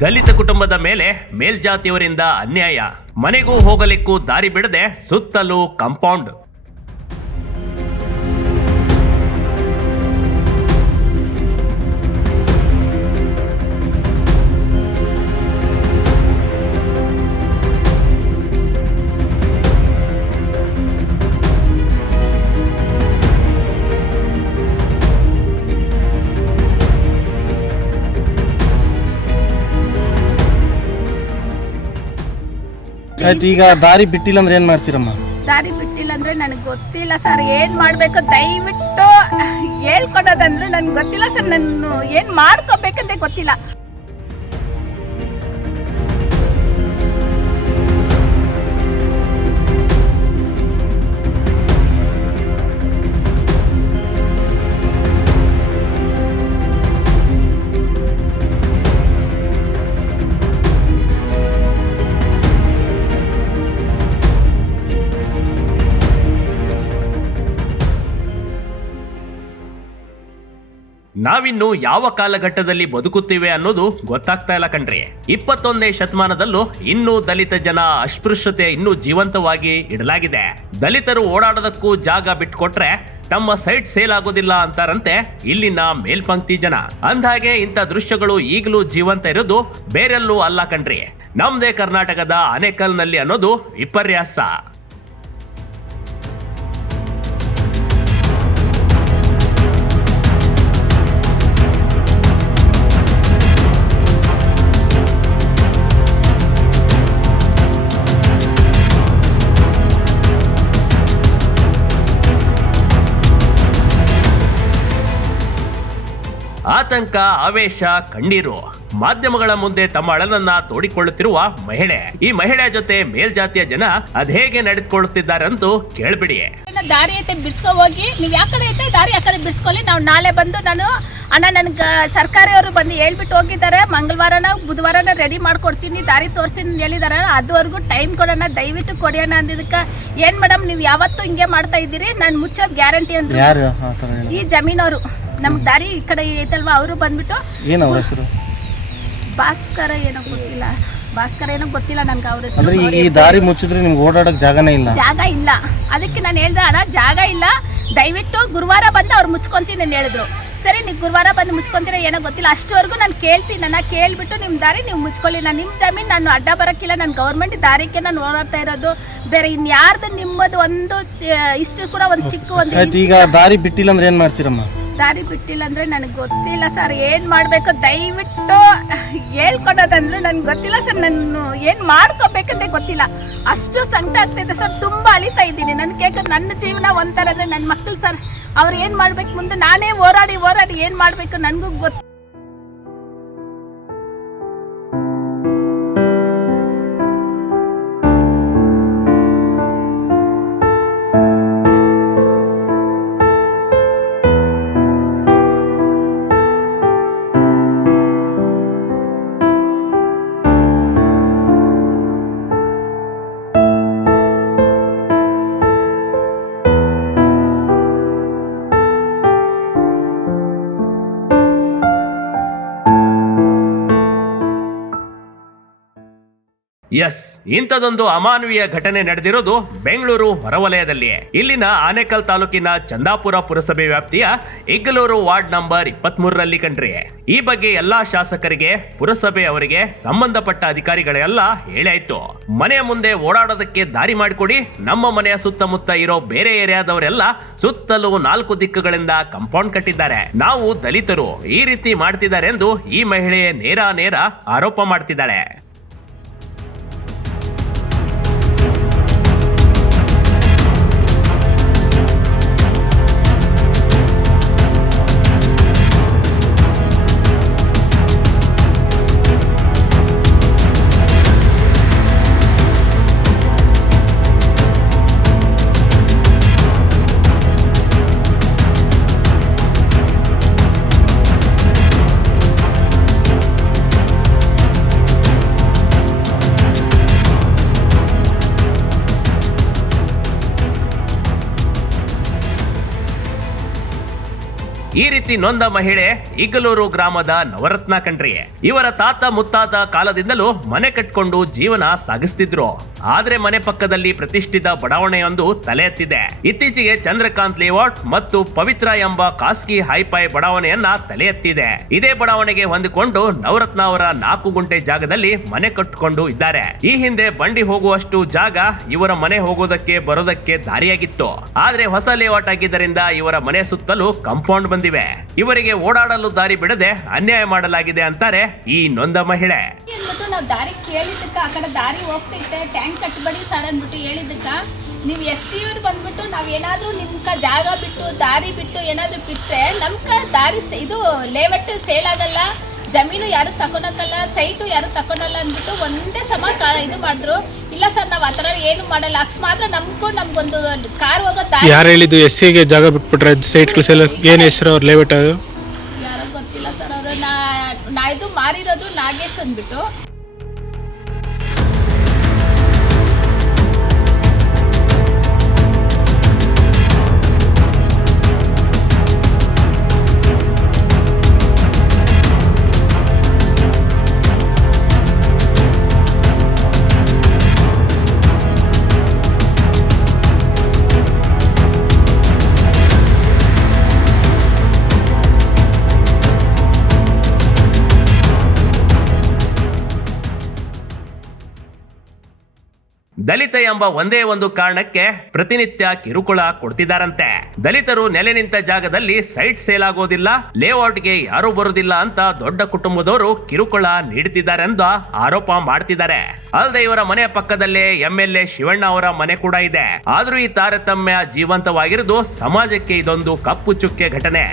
ದಲಿತ ಕುಟುಂಬದ ಮೇಲೆ ಮೇಲ್ಜಾತಿಯವರಿಂದ ಅನ್ಯಾಯ. ಮನೆಗೂ ಹೋಗಲಿಕ್ಕೂ ದಾರಿ ಬಿಡದೆ ಸುತ್ತಲೂ ಕಾಂಪೌಂಡ್. ಆಯ್ತು, ಈಗ ದಾರಿ ಬಿಟ್ಟಿಲ್ಲ ಅಂದ್ರೆ ಏನ್ ಮಾಡ್ತೀರಮ್ಮ? ದಾರಿ ಬಿಟ್ಟಿಲ್ಲ ಅಂದ್ರೆ ನನಗೆ ಗೊತ್ತಿಲ್ಲ ಸರ್, ಏನ್ ಮಾಡ್ಬೇಕು ದಯವಿಟ್ಟು ಹೇಳ್ಕೊಡೋದಂದ್ರೆ ನನ್ಗೆ ಗೊತ್ತಿಲ್ಲ ಸರ್. ನಾನು ಏನ್ ಮಾಡ್ಕೋಬೇಕಂತ ಗೊತ್ತಿಲ್ಲ. ನಾವಿನ್ನು ಯಾವ ಕಾಲಘಟ್ಟದಲ್ಲಿ ಬದುಕುತ್ತೇವೆ ಅನ್ನೋದು ಗೊತ್ತಾಗ್ತಾ ಇಲ್ಲ ಕಣ್ರಿ. 21ನೇ ಶತಮಾನದಲ್ಲೂ ಇನ್ನೂ ದಲಿತ ಜನ ಅಸ್ಪೃಶ್ಯತೆ ಇನ್ನೂ ಜೀವಂತವಾಗಿ ಇಡಲಾಗಿದೆ. ದಲಿತರು ಓಡಾಡೋದಕ್ಕೂ ಜಾಗ ಬಿಟ್ಕೊಟ್ರೆ ತಮ್ಮ ಸೈಟ್ ಸೇಲ್ ಆಗೋದಿಲ್ಲ ಅಂತಾರಂತೆ ಇಲ್ಲಿನ ಮೇಲ್ಪಂಕ್ತಿ ಜನ. ಅಂದ್ಹಾಗೆ ಇಂಥ ದೃಶ್ಯಗಳು ಈಗಲೂ ಜೀವಂತ ಇರೋದು ಬೇರೆಲ್ಲೂ ಅಲ್ಲ ಕಣ್ರಿ, ನಮ್ದೇ ಕರ್ನಾಟಕದ ಆನೇಕಲ್ನಲ್ಲಿ ಅನ್ನೋದು ವಿಪರ್ಯಾಸ. ಆತಂಕ, ಆವೇಶ, ಕಣ್ಣೀರು. ಮಾಧ್ಯಮಗಳ ಮುಂದೆ ತಮ್ಮ ಅಳಲನ್ನ ತೋಡಿಕೊಳ್ಳುತ್ತಿರುವ ಮಹಿಳೆ. ಈ ಮಹಿಳೆ ಜೊತೆ ಮೇಲ್ಜಾತಿಯ ಜನ ಅದ್ಹೇಗೆ ನಡೆದುಕೊಳ್ಳುತ್ತಿದ್ದಾರಂತೂ ಕೇಳ್ಬಿಡಿ. ದಾರಿ ಐತೆ ಬಿಡ್ಸ್ಕೊ ಹೋಗಿ, ನೀವ್ ಯಾವ ಕಡೆ ಐತೆ ದಾರಿ ಆ ಕಡೆ ಬಿಡ್ಸ್ಕೊಳ್ಳಿ. ನಾವು ನಾಳೆ ಬಂದು ನನ್ಗೆ ಸರ್ಕಾರಿಯವರು ಬಂದು ಹೇಳ್ಬಿಟ್ಟು ಹೋಗಿದ್ದಾರೆ, ಮಂಗಳವಾರನ ಬುಧವಾರನ ರೆಡಿ ಮಾಡ್ಕೊಡ್ತೀನಿ, ದಾರಿ ತೋರಿಸ್ತೀನಿ ಹೇಳಿದಾರೆ. ಅದುವರೆಗೂ ಟೈಮ್ ಕೊಡೋಣ, ದಯವಿಟ್ಟು ಕೊಡಿಯೋಣ ಅಂದಿದ್ದಕ್ಕೆ ಏನ್ ಮೇಡಮ್ ನೀವು ಯಾವತ್ತೂ ಹಿಂಗೆ ಮಾಡ್ತಾ ಇದ್ದೀರಿ, ನಾನು ಮುಚ್ಚೋದು ಗ್ಯಾರಂಟಿ ಅಂದ್ರೆ ಈ ಜಮೀನವರು ನಮ್ಗೆ ದಾರಿ ಈ ಕಡೆ ಐತಲ್ವಾ, ಅವರು ಬಂದ್ಬಿಟ್ಟು ಭಾಸ್ಕರ ಏನೋ ಗೊತ್ತಿಲ್ಲ ನನ್ಗೆ ಅವ್ರ ಹೆಸರು. ಈ ದಾರಿ ಮುಚ್ಚಿದ್ರೆ ನಿಮ್ಗೆ ಓಡಾಡಕ್ ಜಾಗನೇ ಇಲ್ಲ. ಜಾಗ ಇಲ್ಲ, ಅದಕ್ಕೆ ನಾನು ಹೇಳ್ದೆ ಅಣ್ಣ ಜಾಗ ಇಲ್ಲ, ದಯವಿಟ್ಟು ಗುರುವಾರ ಬಂದು ಅವ್ರು ಮುಚ್ಕೊಂತೀನಿ ಅಂತ ಹೇಳಿದ್ರು. ಸರಿ, ನೀವು ಗುರುವಾರ ಬಂದು ಮುಚ್ಕೊಂತೀರ ಏನೋ ಗೊತ್ತಿಲ್ಲ, ಅಷ್ಟವರೆಗೂ ನಾನು ಕೇಳ್ತೀನಿ. ನನ್ನ ಕೇಳ್ಬಿಟ್ಟು ನಿಮ್ಮ ದಾರಿ ನೀವು ಮುಚ್ಕೊಳ್ಳಿ, ನಾನು ನಿಮ್ಮ ಜಮೀನು ನಾನು ಅಡ್ಡ ಬರೋಕ್ಕಿಲ್ಲ, ನಾನು ಗೌರ್ಮೆಂಟ್ ದಾರಿಗೆ ನಾನು ಓಡಾಡ್ತಾ ಇರೋದು, ಬೇರೆ ಇನ್ಯಾರ್ದು ನಿಮ್ಮದು ಒಂದು ಇಷ್ಟು ಕೂಡ ಒಂದು ಚಿಕ್ಕ ಒಂದು. ಈಗ ದಾರಿ ಬಿಟ್ಟಿಲ್ಲ ಅಂದ್ರೆ ಏನ್ ಮಾಡ್ತೀರಮ್ಮ? ದಾರಿ ಬಿಟ್ಟಿಲ್ಲ ಅಂದ್ರೆ ನನಗೆ ಗೊತ್ತಿಲ್ಲ ಸರ್, ಏನ್ ಮಾಡ್ಬೇಕು ದಯವಿಟ್ಟು ಹೇಳ್ಕೊಡೋದಂದ್ರೆ ನನ್ಗೆ ಗೊತ್ತಿಲ್ಲ ಸರ್. ನಾನು ಏನ್ ಮಾಡ್ಕೋಬೇಕಂತ ಗೊತ್ತಿಲ್ಲ, ಅಷ್ಟು ಸಂಕಟ ಆಗ್ತೈತೆ ಸರ್, ತುಂಬಾ ಅಲಿತಾ ಇದ್ದೀನಿ. ನನ್ಗೆ ಯಾಕಂದ್ರೆ ನನ್ನ ಜೀವನ ಒಂಥರ ಅಂದ್ರೆ ನನ್ನ ಮಕ್ಕಳು ಸರ್, ಅವ್ರು ಏನ್ ಮಾಡ್ಬೇಕು ಮುಂದೆ, ನಾನೇ ಹೋರಾಡಿ ಏನ್ ಮಾಡ್ಬೇಕು ನನಗೂ ಗೊತ್ತು. ಎಸ್, ಇಂಥದೊಂದು ಅಮಾನವೀಯ ಘಟನೆ ನಡೆದಿರೋದು ಬೆಂಗಳೂರು ಹೊರವಲಯದಲ್ಲಿ. ಇಲ್ಲಿನ ಆನೇಕಲ್ ತಾಲೂಕಿನ ಚಂದಾಪುರ ಪುರಸಭೆ ವ್ಯಾಪ್ತಿಯ ಇಗ್ಗಲೂರು ವಾರ್ಡ್ ನಂಬರ್ 23ರಲ್ಲಿ ಕಣ್ರಿ. ಈ ಬಗ್ಗೆ ಎಲ್ಲಾ ಶಾಸಕರಿಗೆ, ಪುರಸಭೆ ಅವರಿಗೆ, ಸಂಬಂಧಪಟ್ಟ ಅಧಿಕಾರಿಗಳೆಲ್ಲ ಹೇಳಾಯ್ತು, ಮನೆಯ ಮುಂದೆ ಓಡಾಡೋದಕ್ಕೆ ದಾರಿ ಮಾಡಿಕೊಡಿ. ನಮ್ಮ ಮನೆಯ ಸುತ್ತಮುತ್ತ ಇರೋ ಬೇರೆ ಏರಿಯಾದವರೆಲ್ಲ ಸುತ್ತಲೂ 4 ದಿಕ್ಕುಗಳಿಂದ ಕಾಂಪೌಂಡ್ ಕಟ್ಟಿದ್ದಾರೆ, ನಾವು ದಲಿತರು ಈ ರೀತಿ ಮಾಡ್ತಿದ್ದಾರೆ ಎಂದು ಈ ಮಹಿಳೆ ನೇರ ಆರೋಪ ಮಾಡ್ತಿದ್ದಾಳೆ. ಈ ರೀತಿ ನೊಂದ ಮಹಿಳೆ ಇಗ್ಗಲೂರು ಗ್ರಾಮದ ನವರತ್ನ ಕಣ್ರಿ. ಇವರ ತಾತ ಮುತ್ತಾತ ಕಾಲದಿಂದಲೂ ಮನೆ ಕಟ್ಕೊಂಡು ಜೀವನ ಸಾಗಿಸ್ತಿದ್ರು. ಆದ್ರೆ ಮನೆ ಪಕ್ಕದಲ್ಲಿ ಪ್ರತಿಷ್ಠಿತ ಬಡಾವಣೆಯೊಂದು ತಲೆ ಎತ್ತಿದೆ. ಇತ್ತೀಚೆಗೆ ಚಂದ್ರಕಾಂತ್ ಲೇಔಟ್ ಮತ್ತು ಪವಿತ್ರ ಎಂಬ ಖಾಸಗಿ ಹೈಫೈ ಬಡಾವಣೆಯನ್ನ ತಲೆ ಎತ್ತಿದೆ. ಇದೇ ಬಡಾವಣೆಗೆ ಹೊಂದಿಕೊಂಡು ನವರತ್ನ ಅವರ 4 ಗುಂಟೆ ಜಾಗದಲ್ಲಿ ಮನೆ ಕಟ್ಟಿಕೊಂಡು ಇದ್ದಾರೆ. ಈ ಹಿಂದೆ ಬಂಡಿ ಹೋಗುವಷ್ಟು ಜಾಗ ಇವರ ಮನೆ ಹೋಗೋದಕ್ಕೆ ಬರೋದಕ್ಕೆ ದಾರಿಯಾಗಿತ್ತು. ಆದ್ರೆ ಹೊಸ ಲೇಔಟ್ ಆಗಿದ್ದರಿಂದ ಇವರ ಮನೆ ಸುತ್ತಲೂ ಕಾಂಪೌಂಡ್ ಬಂದಿವೆ. ಇವರಿಗೆ ಓಡಾಡಲು ದಾರಿ ಬಿಡದೆ ಅನ್ಯಾಯ ಮಾಡಲಾಗಿದೆ ಅಂತಾರೆ ಈ ನೊಂದ ಮಹಿಳೆ. ನಾವು ದಾರಿ ಕೇಳಿದ್ದಕ್ಕ ಆ ಕಡೆ ದಾರಿ ಹೋಗ್ತೈತೆ, ಟ್ಯಾಂಕ್ ಕಟ್ಬೇಡಿ ಸರ್ ಅಂದ್ಬಿಟ್ಟು ಹೇಳಿದ್ದಕ್ಕ ನೀವು SC ಅವ್ರು ಬಂದ್ಬಿಟ್ಟು ನಾವೇನಾದ್ರೂ ನಿಮ್ಕ ಜಾಗ ಬಿಟ್ಟು ದಾರಿ ಬಿಟ್ಟು ಏನಾದ್ರೂ ಬಿಟ್ರೆ ನಮ್ಕ ದಾರಿ ಇದು ಲೇಔಟ್ ಸೇಲ್ ಆಗಲ್ಲ, ಜಮೀನು ಯಾರು ತಗೊಳಕಲ್ಲ, ಸೈಟು ಯಾರು ತಗೊಳಲ್ಲ ಅಂದ್ಬಿಟ್ಟು ಒಂದೇ ಸಮ ಇದು ಮಾಡಿದ್ರು. ಇಲ್ಲ ಸರ್ ನಾವು ಆ ಥರ ಏನು ಮಾಡಲ್ಲ, ಅಕಸ್ಮಾತ್ ನಮ್ಗೊಂದು ಕಾರ್ ಹೋಗೋ ದಾರಿ. ಯಾರು ಹೇಳಿದ್ದು SCಗೆ ಜಾಗ ಬಿಟ್ಬಿಟ್ರೆ ಸೈಟ್ ಏನು ಹೆಸರು ಅವ್ರ ಲೇಔಟ್? ಯಾರೋ ಗೊತ್ತಿಲ್ಲ ಸರ್, ಅವರು ನಾ ಇದು ಮಾರಿರೋದು ನಾಗೇಶ್ ಅಂದ್ಬಿಟ್ಟು. ದಲಿತ ಎಂಬ ಒಂದೇ ಒಂದು ಕಾರಣಕ್ಕೆ ಪ್ರತಿನಿತ್ಯ ಕಿರುಕುಳ ಕೊಡ್ತಿದ್ದಾರಂತೆ. ದಲಿತರು ನೆಲೆ ನಿಂತ ಜಾಗದಲ್ಲಿ ಸೈಟ್ ಸೇಲ್ ಆಗೋದಿಲ್ಲ, ಲೇಔಟ್ಗೆ ಯಾರು ಬರುವುದಿಲ್ಲ ಅಂತ ದೊಡ್ಡ ಕುಟುಂಬದವರು ಕಿರುಕುಳ ನೀಡುತ್ತಿದ್ದಾರೆಂದು ಆರೋಪ ಮಾಡ್ತಿದ್ದಾರೆ. ಅಲ್ಲದೆ ಇವರ ಮನೆ ಪಕ್ಕದಲ್ಲೇ MLA ಶಿವಣ್ಣ ಅವರ ಮನೆ ಕೂಡ ಇದೆ. ಆದ್ರೂ ಈ ತಾರತಮ್ಯ ಜೀವಂತವಾಗಿರುವುದು ಸಮಾಜಕ್ಕೆ ಇದೊಂದು ಕಪ್ಪು ಚುಕ್ಕೆ ಘಟನೆ.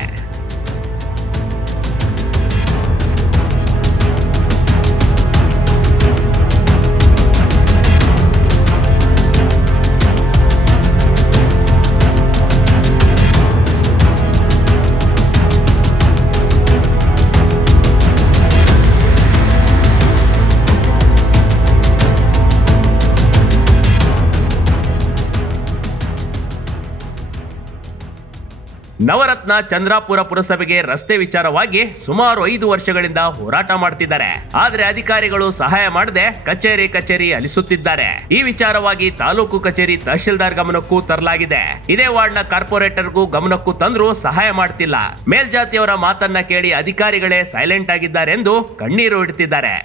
ನವರತ್ನ ಚಂದ್ರಾಪುರ ಪುರಸಭೆಗೆ ರಸ್ತೆ ವಿಚಾರವಾಗಿ ಸುಮಾರು 5 ವರ್ಷಗಳಿಂದ ಹೋರಾಟ ಮಾಡ್ತಿದ್ದಾರೆ. ಆದ್ರೆ ಅಧಿಕಾರಿಗಳು ಸಹಾಯ ಮಾಡದೆ ಕಚೇರಿ ಅಲಿಸುತ್ತಿದ್ದಾರೆ. ಈ ವಿಚಾರವಾಗಿ ತಾಲೂಕು ಕಚೇರಿ ತಹಶೀಲ್ದಾರ್ ಗಮನಕ್ಕೂ ತರಲಾಗಿದೆ. ಇದೇ ವಾರ್ಡ್ನ ಕಾರ್ಪೊರೇಟರ್ಗೂ ಗಮನಕ್ಕೂ ತಂದ್ರೂ ಸಹಾಯ ಮಾಡ್ತಿಲ್ಲ. ಮೇಲ್ಜಾತಿಯವರ ಮಾತನ್ನ ಕೇಳಿ ಅಧಿಕಾರಿಗಳೇ ಸೈಲೆಂಟ್ ಆಗಿದ್ದಾರೆ ಎಂದು ಕಣ್ಣೀರು ಇಡ್ತಿದ್ದಾರೆ.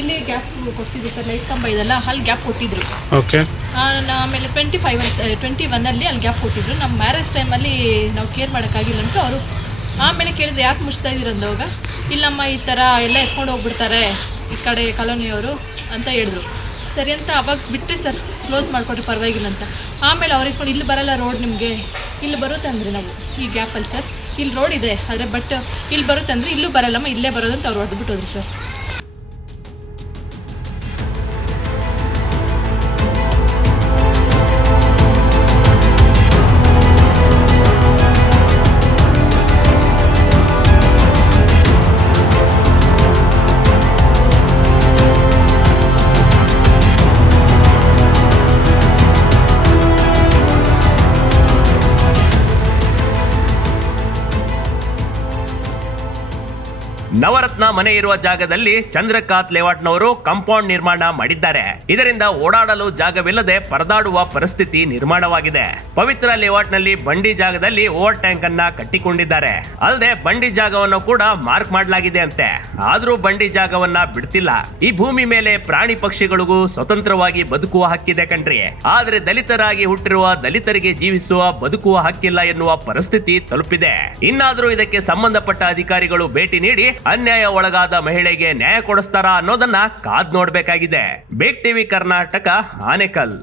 ಇಲ್ಲಿ ಗ್ಯಾಪ್ ಕೊಡ್ತಿದ್ರು ಸರ್, ಲೈಟ್ ಕಂಬ ಇದೆಲ್ಲ ಅಲ್ಲಿ ಗ್ಯಾಪ್ ಕೊಟ್ಟಿದ್ರು. ಓಕೆ. ಆಮೇಲೆ 21 ಅಲ್ಲಿ ಗ್ಯಾಪ್ ಕೊಟ್ಟಿದ್ರು. ನಮ್ಮ ಮ್ಯಾರೇಜ್ ಟೈಮಲ್ಲಿ ನಾವು ಕೇರ್ ಮಾಡೋಕ್ಕಾಗಿಲ್ಲ ಅಂತ ಅವರು ಆಮೇಲೆ ಕೇಳಿದ್ರೆ ಯಾಕೆ ಮುಚ್ತಾ ಇದ್ದೀರ ಅಂದವಾಗ, ಇಲ್ಲಮ್ಮ ಈ ಥರ ಎಲ್ಲ ಎತ್ಕೊಂಡು ಹೋಗ್ಬಿಡ್ತಾರೆ ಈ ಕಡೆ ಕಾಲೋನಿಯವರು ಅಂತ ಹೇಳಿದ್ರು. ಸರಿ ಅಂತ ಅವಾಗ ಬಿಟ್ಟರೆ ಸರ್, ಕ್ಲೋಸ್ ಮಾಡಿಕೊಟ್ರೆ ಪರವಾಗಿಲ್ಲ ಅಂತ. ಆಮೇಲೆ ಅವ್ರು ಇಟ್ಕೊಂಡು ಇಲ್ಲಿ ಬರಲ್ಲ ರೋಡ್, ನಿಮಗೆ ಇಲ್ಲಿ ಬರುತ್ತೆ ಅಂದರೆ ನಾವು ಈ ಗ್ಯಾಪಲ್ಲಿ ಸರ್ ಇಲ್ಲಿ ರೋಡ್ ಇದೆ ಆದರೆ ಬಟ್ ಇಲ್ಲಿ ಬರುತ್ತೆ ಅಂದರೆ ಇಲ್ಲೂ ಬರಲ್ಲಮ್ಮ, ಇಲ್ಲೇ ಬರೋದು ಅಂತ ಅವ್ರು ಹೊಡೆದ್ಬಿಟ್ಟು ಹೋದ್ರು ಸರ್. ನವರತ್ನ ಮನೆ ಇರುವ ಜಾಗದಲ್ಲಿ ಚಂದ್ರಕಾಂತ್ ಲೇಔಟ್ನವರು ಕಾಂಪೌಂಡ್ ನಿರ್ಮಾಣ ಮಾಡಿದ್ದಾರೆ. ಇದರಿಂದ ಓಡಾಡಲು ಜಾಗವಿಲ್ಲದೆ ಪರದಾಡುವ ಪರಿಸ್ಥಿತಿ ನಿರ್ಮಾಣವಾಗಿದೆ. ಪವಿತ್ರ ಲೇಔಟ್ನಲ್ಲಿ ಬಂಡಿ ಜಾಗದಲ್ಲಿ ಓವರ್ ಟ್ಯಾಂಕ್ ಅನ್ನ ಕಟ್ಟಿಕೊಂಡಿದ್ದಾರೆ. ಅಲ್ಲದೆ ಬಂಡಿ ಜಾಗವನ್ನು ಕೂಡ ಮಾರ್ಕ್ ಮಾಡಲಾಗಿದೆ ಅಂತೆ. ಆದ್ರೂ ಬಂಡಿ ಜಾಗವನ್ನ ಬಿಡ್ತಿಲ್ಲ. ಈ ಭೂಮಿ ಮೇಲೆ ಪ್ರಾಣಿ ಪಕ್ಷಿಗಳಿಗೂ ಸ್ವತಂತ್ರವಾಗಿ ಬದುಕುವ ಹಕ್ಕಿದೆ ಕಣ್ರಿ. ಆದ್ರೆ ದಲಿತರಾಗಿ ಹುಟ್ಟಿರುವ ದಲಿತರಿಗೆ ಜೀವಿಸುವ ಬದುಕುವ ಹಕ್ಕಿಲ್ಲ ಎನ್ನುವ ಪರಿಸ್ಥಿತಿ ತಲುಪಿದೆ. ಇನ್ನಾದ್ರೂ ಇದಕ್ಕೆ ಸಂಬಂಧಪಟ್ಟ ಅಧಿಕಾರಿಗಳು ಭೇಟಿ ನೀಡಿ ಅನ್ಯಾಯ ಒಳಗಾದ ಮಹಿಳೆಗೆ ನ್ಯಾಯ ಕೊಡಿಸ್ತಾರಾ ಅನ್ನೋದನ್ನ ಕಾದ್ ನೋಡ್ಬೇಕಾಗಿದೆ. Big TV Karnataka, Anekal.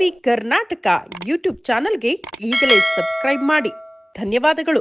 TV Karnataka YouTube ಚಾನಲ್ಗೆ ಈಗಲೇ ಸಬ್ಸ್ಕ್ರೈಬ್ ಮಾಡಿ. ಧನ್ಯವಾದಗಳು.